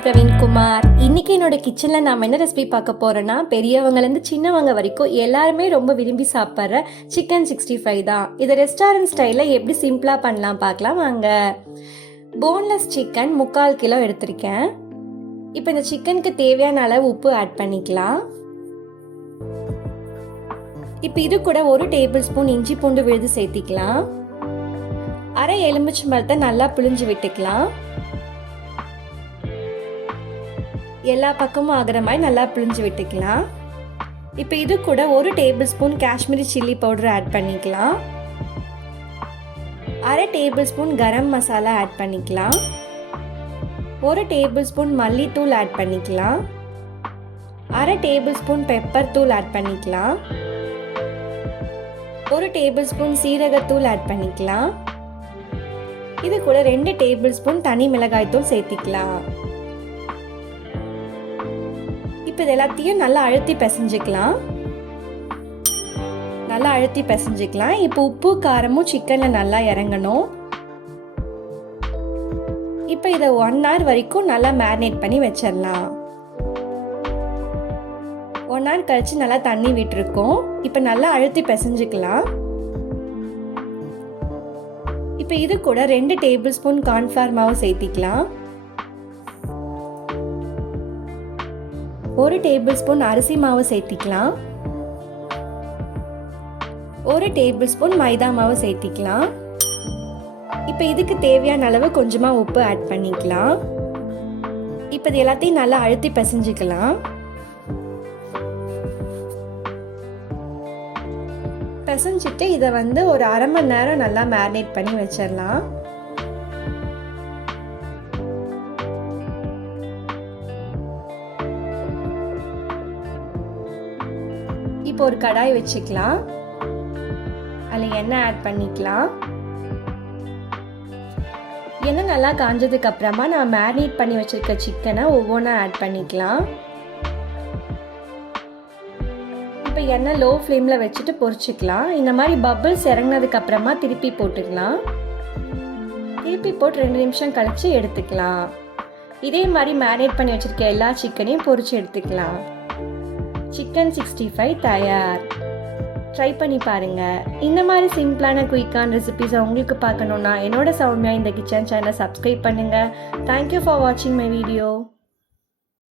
நான் பிரவீன்குமார். இன்னைக்கு என்னோட கிச்சனில் நாம் என்ன ரெசிபி பார்க்க போகிறோன்னா, பெரியவங்கலேருந்து சின்னவங்க வரைக்கும் எல்லாருமே ரொம்ப விரும்பி சாப்பிட்ற சிக்கன் 65 தான். இதை ரெஸ்டாரண்ட் ஸ்டைலில் எப்படி சிம்பிளாக பண்ணலாம் பார்க்கலாம் வாங்க. போன்லெஸ் சிக்கன் 3/4 கிலோ எடுத்திருக்கேன். இப்போ இந்த சிக்கனுக்கு தேவையான அளவு உப்பு ஆட் பண்ணிக்கலாம். இப்போ இது கூட 1 டேபிள் ஸ்பூன் இஞ்சி பூண்டு விழுது சேர்த்திக்கலாம். அரை எலுமிச்சை பழத்தை நல்லா பிழிஞ்சு விட்டுக்கலாம். எல்லா பக்கமும் ஆகிற மாதிரி நல்லா பிழிஞ்சு விட்டுக்கலாம். இப்போ இது கூட 1 tablespoon Kashmiri chilli powder add பண்ணிக்கலாம். அரை tablespoon garam masala add பண்ணிக்கலாம். 1 டேபிள் ஸ்பூன் மல்லித்தூள் ஆட் பண்ணிக்கலாம். அரை டேபிள் ஸ்பூன் பெப்பர் தூள் ஆட் பண்ணிக்கலாம். 1 டேபிள் ஸ்பூன் சீரகத்தூள் ஆட் பண்ணிக்கலாம். இது கூட 2 டேபிள் ஸ்பூன் தனி மிளகாய் தூள் சேர்த்திக்கலாம். இப்போ இது எல்லாத்தையும் நல்லா அழுத்தி பிசைஞ்சுக்கலாம். இப்போ உப்பு காரமும் சிக்கனில் நல்லா இறங்கணும். இப்போ இதை 1 hour வரைக்கும் நல்லா மேரினேட் பண்ணி வச்சிடலாம். 1 hour கழிச்சு நல்லா தண்ணி விட்டுருக்கோம். இப்போ நல்லா அழுத்தி பிசைஞ்சுக்கலாம். இப்போ இது கூட 2 டேபிள் ஸ்பூன் கார்ன்ஃப்ளவர் மாவு சேர்த்திக்கலாம். 1 டேபிள் ஸ்பூன் அரிசி மாவு சேர்த்திக்கலாம். 1 டேபிள் ஸ்பூன் மைதா மாவு சேர்த்திக்கலாம். இப்போ இதுக்கு தேவையான அளவு கொஞ்சமாக உப்பு ஆட் பண்ணிக்கலாம். இப்போ இது எல்லாத்தையும் நல்லா அழுத்தி பிசைஞ்சுக்கலாம். பிசைஞ்சிட்டு இதை ஒரு அரை மணி நேரம் நல்லா மேரினேட் பண்ணி வச்சிடலாம். இப்போ ஒரு கடாய் வச்சுக்கலாம். அதில் எண்ணெய் ஆட் பண்ணிக்கலாம். எண்ணெய் நல்லா காஞ்சதுக்கு அப்புறமா நான் மேரினேட் பண்ணி வச்சிருக்க சிக்கனை ஒவ்வொன்றா ஆட் பண்ணிக்கலாம். இப்போ எண்ணெய் லோ ஃப்ளேமில் வச்சுட்டு பொரிச்சுக்கலாம். இந்த மாதிரி பபிள்ஸ் இறங்கினதுக்கு அப்புறமா திருப்பி போட்டுக்கலாம். திருப்பி போட்டு 2 நிமிஷம் கழிச்சு எடுத்துக்கலாம். இதே மாதிரி மேரினேட் பண்ணி வச்சிருக்க எல்லா சிக்கனையும் பொரிச்சு எடுத்துக்கலாம். சிக்கன் 65 தயார். ட்ரை பண்ணி பாருங்க. இந்த மாதிரி சிம்பிளான குயிக்கான ரெசிபிஸை உங்களுக்கு பார்க்கணுன்னா என்னோட சௌமியா இந்த கிச்சன் சேனலை சப்ஸ்கிரைப் பண்ணுங்க. தேங்க்யூ ஃபார் வாட்சிங் மை வீடியோ.